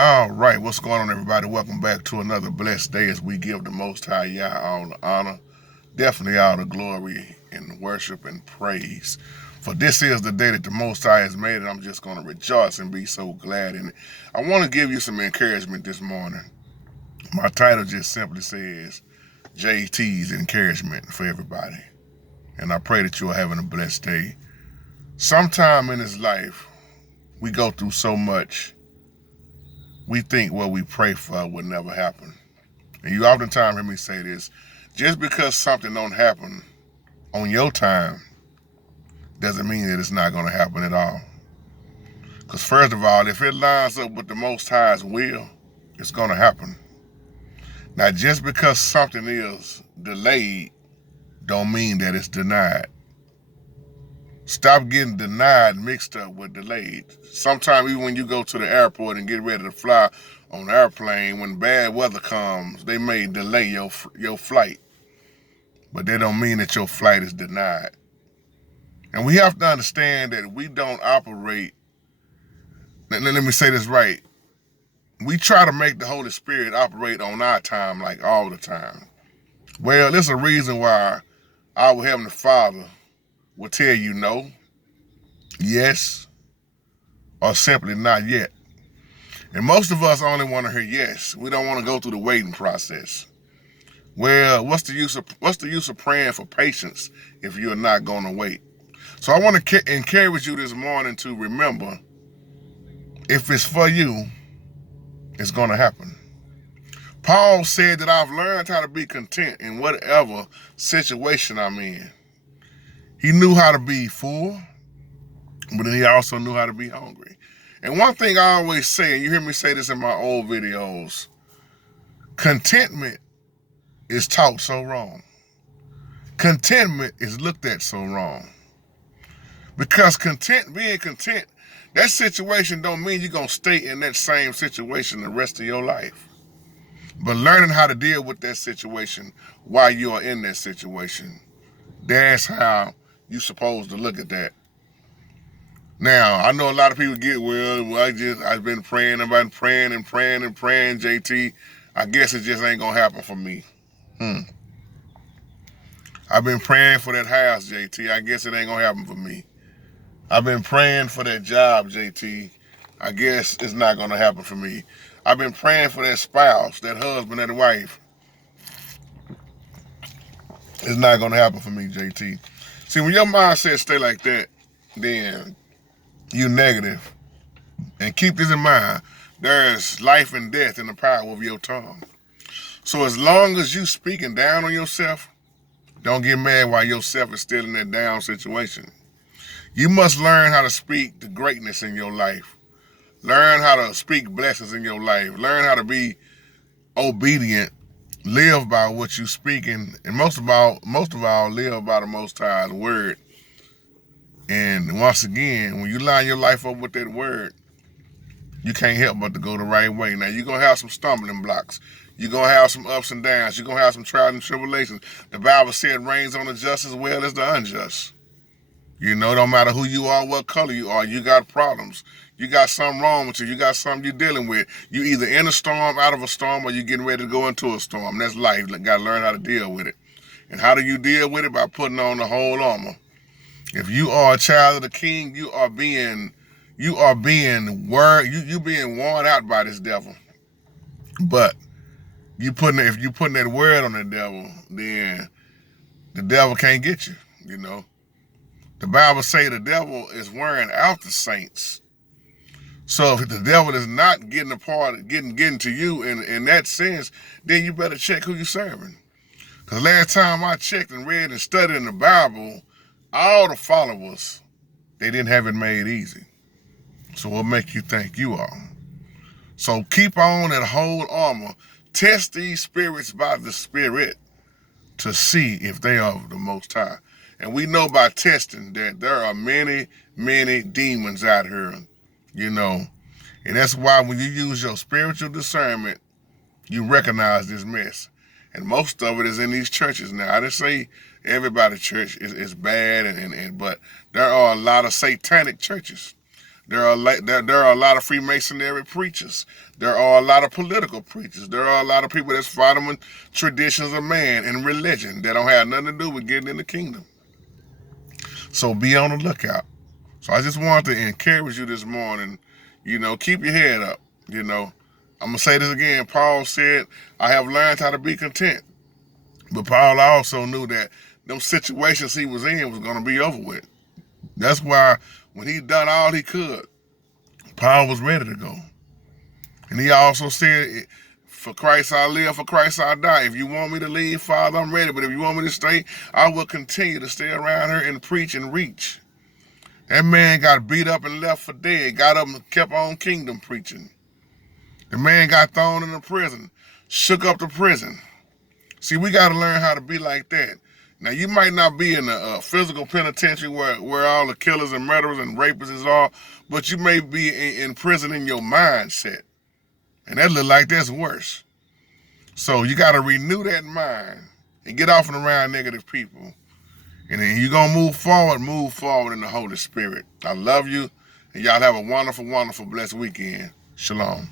All right, what's going on, everybody? Welcome back to another blessed day as we give the Most High Yah all the honor, definitely all the glory and worship and praise. For this is the day that the Most High has made, and I'm just going to rejoice and be so glad in it. I want to give you some encouragement this morning. My title just simply says JT's encouragement for everybody. And I pray that you are having a blessed day. Sometime in this life, we go through so much. We think what we pray for will never happen. And you oftentimes hear me say this, just because something don't happen on your time doesn't mean that it's not going to happen at all. Because first of all, if it lines up with the Most High's will, it's going to happen. Now, just because something is delayed don't mean that it's denied. Stop getting denied mixed up with delayed. Sometimes even when you go to the airport and get ready to fly on the airplane, when bad weather comes, they may delay your flight. But that don't mean that your flight is denied. And we have to understand that we don't operate, let me say this right, we try to make the Holy Spirit operate on our time like all the time. Well, there's a reason why our Heavenly Father will tell you no, yes, or simply not yet. And most of us only want to hear yes. We don't want to go through the waiting process. Well, what's the use of praying for patience if you're not going to wait? So I want to encourage you this morning to remember, if it's for you, it's going to happen. Paul said that I've learned how to be content in whatever situation I'm in. He knew how to be full, but then he also knew how to be hungry. And one thing I always say, and you hear me say this in my old videos, contentment is taught so wrong. Contentment is looked at so wrong. Because being content, that situation don't mean you're going to stay in that same situation the rest of your life. But learning how to deal with that situation while you are in that situation, that's how you're supposed to look at that. Now, I know a lot of people get, I've been praying, JT. I guess it just ain't going to happen for me. I've been praying for that house, JT. I guess it ain't going to happen for me. I've been praying for that job, JT. I guess it's not going to happen for me. I've been praying for that spouse, that husband, that wife. It's not going to happen for me, JT. See, when your mindset stay like that, then you're negative. And keep this in mind, there's life and death in the power of your tongue. So as long as you speaking down on yourself, don't get mad while yourself is still in that down situation. You must learn how to speak the greatness in your life. Learn how to speak blessings in your life. Learn how to be obedient. Live by what you speaking, and most of all, live by the Most High's word. And once again, when you line your life up with that word, you can't help but to go the right way. Now, you're going to have some stumbling blocks. You're going to have some ups and downs. You're going to have some trials and tribulations. The Bible said rains on the just as well as the unjust. You know, no matter who you are, what color you are, you got problems. You got something wrong with you. You got something you're dealing with. You either in a storm, out of a storm, or you're getting ready to go into a storm. That's life. You got to learn how to deal with it. And how do you deal with it? By putting on the whole armor. If you are a child of the King, you are being worn out by this devil. But if you putting that word on the devil, then the devil can't get you. You know, the Bible say the devil is wearing out the saints. So if the devil is not getting to you in that sense, then you better check who you're serving. Because last time I checked and read and studied in the Bible, all the followers, they didn't have it made easy. So what make you think you are? So keep on that whole armor. Test these spirits by the Spirit to see if they are of the Most High. And we know by testing that there are many, many demons out here, you know. And that's why when you use your spiritual discernment, you recognize this mess. And most of it is in these churches now. I didn't say everybody's church is bad, but there are a lot of satanic churches. There are a lot of Freemasonry preachers. There are a lot of political preachers. There are a lot of people that's following traditions of man and religion that don't have nothing to do with getting in the kingdom. So be on the lookout. So I just wanted to encourage you this morning, keep your head up. I'm going to say this again. Paul said, I have learned how to be content. But Paul also knew that them situations he was in was going to be over with. That's why when he done all he could, Paul was ready to go. And he also said, for Christ I live, for Christ I die. If you want me to leave, Father, I'm ready. But if you want me to stay, I will continue to stay around here and preach and reach. That man got beat up and left for dead, got up and kept on kingdom preaching. The man got thrown in the prison, shook up the prison. See, we got to learn how to be like that. Now, you might not be in a physical penitentiary where all the killers and murderers and rapists are, but you may be in prison in your mindset. And that look like that's worse. So you got to renew that mind and get off and around negative people. And then you're going to move forward in the Holy Spirit. I love you, and y'all have a wonderful, wonderful, blessed weekend. Shalom.